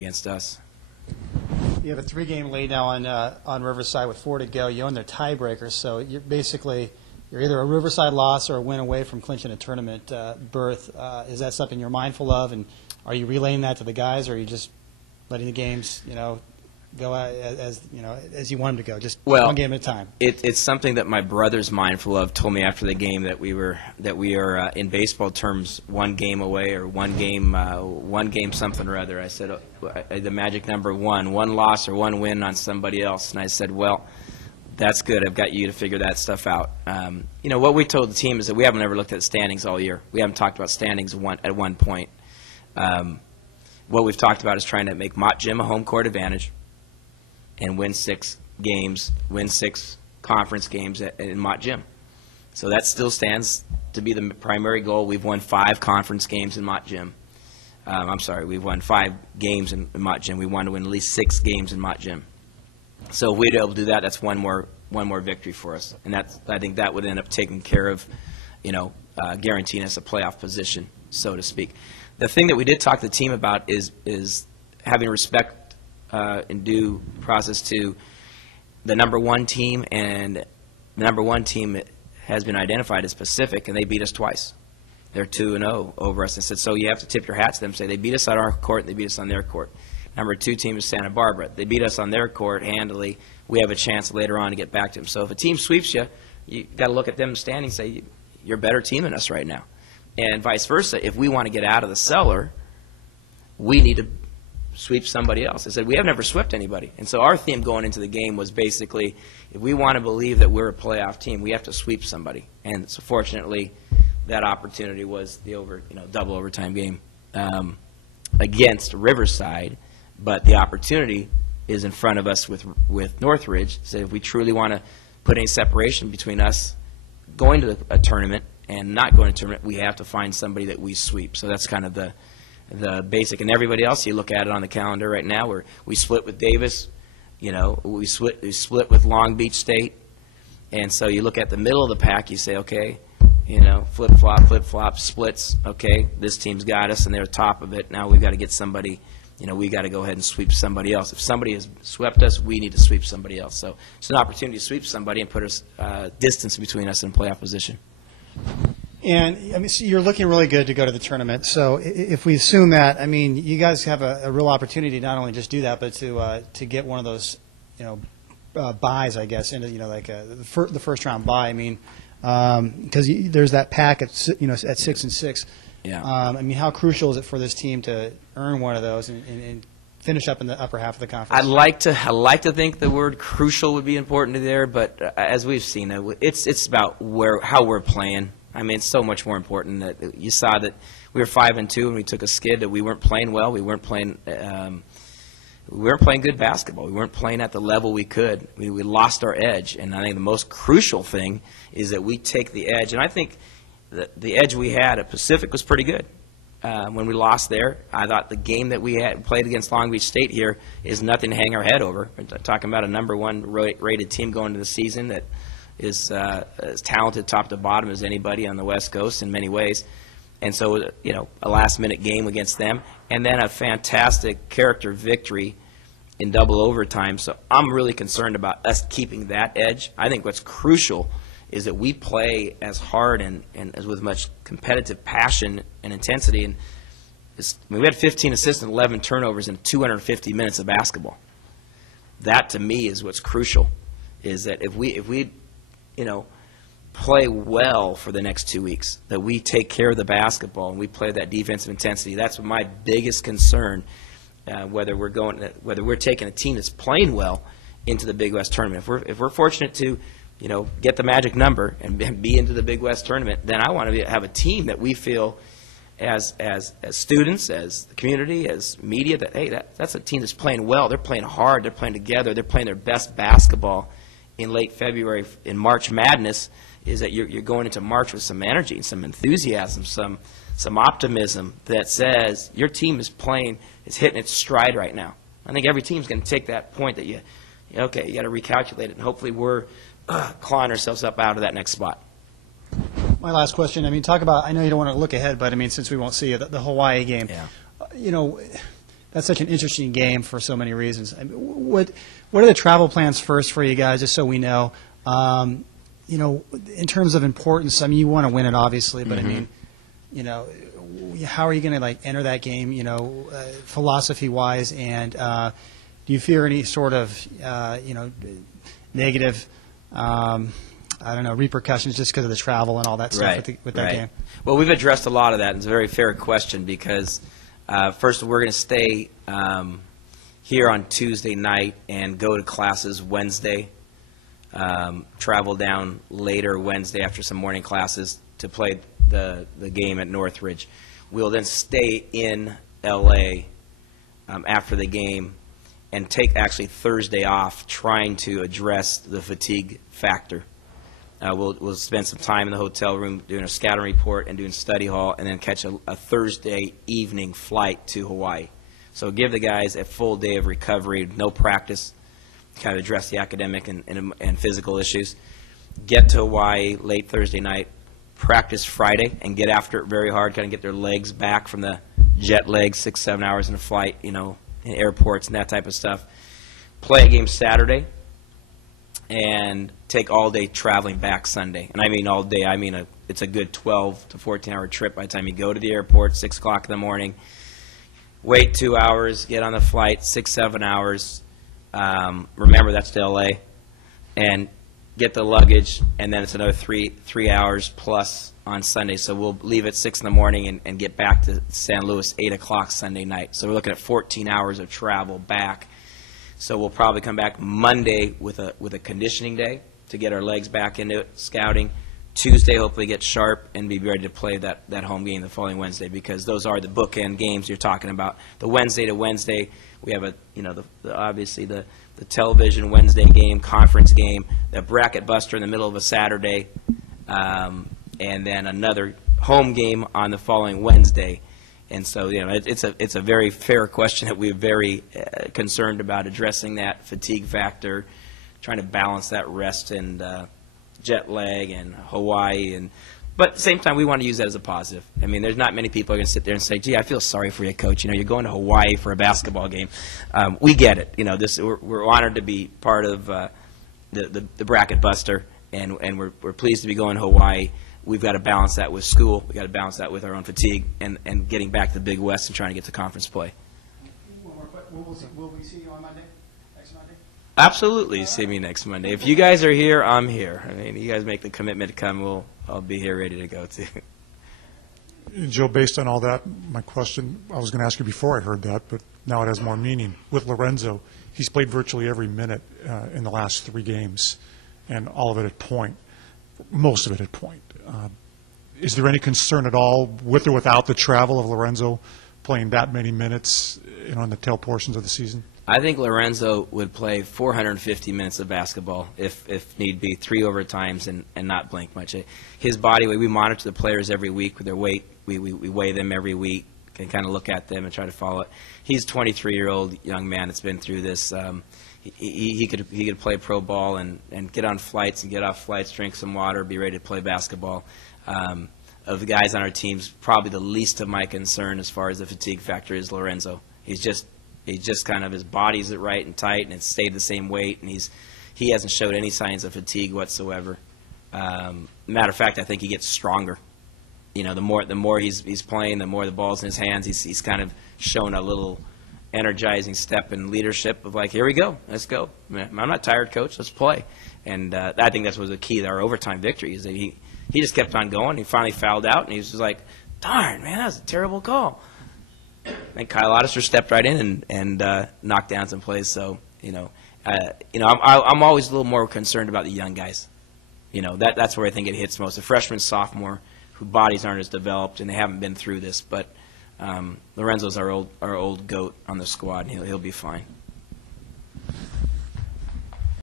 against us. You have a 3-game lead now on Riverside with 4 to go. You own their tiebreaker, so you're either a Riverside loss or a win away from clinching a tournament berth. Is that something you're mindful of, and are you relaying that to the guys, or are you just letting the games, go as you want them to go, just one game at a time? It's something that my brother's mindful of. Told me after the game that we are in baseball terms one game away, or one game something or other. I said the magic number one loss or one win on somebody else, and I said, well, that's good. I've got you to figure that stuff out. What we told the team is that we haven't ever looked at standings all year. We haven't talked about standings at one point. What we've talked about is trying to make Mott Gym a home court advantage and win 6 games, win 6 conference games in Mott Gym. So that still stands to be the primary goal. We've won 5 conference games in Mott Gym. We've won 5 games in Mott Gym. We want to win at least 6 games in Mott Gym. So if we'd be able to do that, that's one more victory for us, and I think that would end up taking care of, guaranteeing us a playoff position, so to speak. The thing that we did talk to the team about is having respect and due process to the number 1 team, and the number 1 team has been identified as Pacific, and they beat us twice. They're 2-0 over us. I said, so you have to tip your hat to them, say they beat us on our court and they beat us on their court. Number 2 team is Santa Barbara. They beat us on their court handily. We have a chance later on to get back to them. So if a team sweeps you, you got to look at them standing and say, you're a better team than us right now. And vice versa, if we want to get out of the cellar, we need to sweep somebody else. I said, we have never swept anybody. And so our theme going into the game was basically, if we want to believe that we're a playoff team, we have to sweep somebody. And so fortunately, that opportunity was the double overtime game against Riverside. But the opportunity is in front of us with Northridge. So if we truly want to put any separation between us going to a tournament and not going to a tournament, we have to find somebody that we sweep. So that's kind of the basic. And everybody else, you look at it on the calendar right now, where we split with Davis, we split with Long Beach State. And so you look at the middle of the pack, you say, okay, flip-flop, splits. Okay, this team's got us, and they're top of it. Now we've got to get somebody. We got to go ahead and sweep somebody else. If somebody has swept us, we need to sweep somebody else. So it's an opportunity to sweep somebody and put us distance between us in playoff position. And so you're looking really good to go to the tournament. So if we assume that, you guys have a real opportunity to not only just do that, but to get one of those, buys, I guess, into the first round buy. Because there's that pack at 6-6. Yeah. How crucial is it for this team to earn one of those and finish up in the upper half of the conference? I like to think the word crucial would be important there, but as we've seen, it's about how we're playing. It's so much more important. That you saw that we were 5-2 and we took a skid. That we weren't playing well. We weren't playing good basketball. We weren't playing at the level we could. We lost our edge, and I think the most crucial thing is that we take the edge. And I think the edge we had at Pacific was pretty good. When we lost there, I thought the game that we had played against Long Beach State here is nothing to hang our head over. We're talking about a number 1 rated team going into the season that is as talented top to bottom as anybody on the West Coast in many ways. And so, a last-minute game against them, and then a fantastic character victory in double overtime. So I'm really concerned about us keeping that edge. I think what's crucial is that we play as hard and as with much competitive passion and intensity. And we had 15 assists and 11 turnovers in 250 minutes of basketball. That, to me, is what's crucial, is that if we play well for the next 2 weeks, that we take care of the basketball and we play that defensive intensity. That's my biggest concern, whether we're taking a team that's playing well into the Big West tournament. If we're fortunate to get the magic number and be into the Big West tournament, then I want to have a team that we feel as students, as the community, as media, that, hey, that's a team that's playing well. They're playing hard. They're playing together. They're playing their best basketball in late February. In March Madness is that you're going into March with some energy and some enthusiasm, some optimism that says your team is hitting its stride right now. I think every team's going to take that point that you got to recalculate it, and hopefully we're clawing ourselves up out of that next spot. My last question, talk about, I know you don't want to look ahead, but since we won't see you, the Hawaii game. Yeah. that's such an interesting game for so many reasons. I mean, what are the travel plans first for you guys, just so we know? In terms of importance, I mean, you want to win it, obviously, but I mean, how are you going to enter that game, philosophy-wise, and do you fear any sort of, negative, repercussions just because of the travel and all that stuff with that game? Well, we've addressed a lot of that, and it's a very fair question because, first, we're going to stay here on Tuesday night and go to classes Wednesday, travel down later Wednesday after some morning classes to play the game at Northridge. We'll then stay in L.A. After the game and take actually Thursday off trying to address the fatigue factor. We'll spend some time in the hotel room doing a scouting report and doing study hall, and then catch a Thursday evening flight to Hawaii. So give the guys a full day of recovery, no practice, kind of address the academic and physical issues. Get to Hawaii late Thursday night, practice Friday, and get after it very hard, kind of get their legs back from the jet lag, 6-7 hours in a flight, in airports and that type of stuff. Play a game Saturday, and take all day traveling back Sunday. And I mean all day. I mean it's a good 12 to 14-hour trip by the time you go to the airport, 6 o'clock in the morning. Wait 2 hours, get on the flight, 6-7 hours. Remember, that's to L.A. And get the luggage, and then it's another three hours plus on Sunday. So we'll leave at 6 in the morning and get back to San Luis 8 o'clock Sunday night. So we're looking at 14 hours of travel back. So we'll probably come back Monday with a conditioning day to get our legs back into it, scouting. Tuesday, hopefully get sharp and be ready to play that home game the following Wednesday, because those are the bookend games you're talking about. The Wednesday to Wednesday, we have obviously the television Wednesday game, conference game, the bracket buster in the middle of a Saturday, and then another home game on the following Wednesday. And so, it's a very fair question that we're very concerned about addressing that fatigue factor, trying to balance that rest and jet lag and Hawaii, but at the same time we want to use that as a positive. I mean, there's not many people are going to sit there and say, "Gee, I feel sorry for you, Coach. You're going to Hawaii for a basketball game." We get it. We're honored to be part of the bracket buster, and we're pleased to be going to Hawaii. We've got to balance that with school. We've got to balance that with our own fatigue and getting back to the Big West and trying to get to conference play. One more question. Will we see you on Monday? Next Monday? Absolutely, see me next Monday. If you guys are here, I'm here. I mean, you guys make the commitment to come, I'll be here ready to go too. Joe, based on all that, my question, I was going to ask you before I heard that, but now it has more meaning. With Lorenzo, he's played virtually every minute in the last 3 games, and all of it at point, most of it at point. Is there any concern at all, with or without the travel of Lorenzo, playing that many minutes in the tail portions of the season? I think Lorenzo would play 450 minutes of basketball if need be, 3 overtimes and not blink much. His body weight, we monitor the players every week with their weight. We weigh them every week and kind of look at them and try to follow it. He's a 23-year-old young man that's been through this. He could play pro ball and get on flights and get off flights, drink some water, be ready to play basketball. Of the guys on our teams, probably the least of my concern as far as the fatigue factor is Lorenzo. He's just kind of, his body's right and tight, and it's stayed the same weight, and he hasn't showed any signs of fatigue whatsoever. Matter of fact, I think he gets stronger. The more he's playing, the more the ball's in his hands. He's kind of shown a little energizing step in leadership of here we go, let's go. I'm not tired, Coach. Let's play. And I think that was the key to our overtime victory, is that he just kept on going. He finally fouled out, and he was just like, darn, man, that was a terrible call. And Kyle Ottister stepped right in and knocked down some plays. So I'm always a little more concerned about the young guys. That's where I think it hits most. The freshman, sophomore, whose bodies aren't as developed and they haven't been through this. But Lorenzo's our old goat on the squad, and he'll be fine.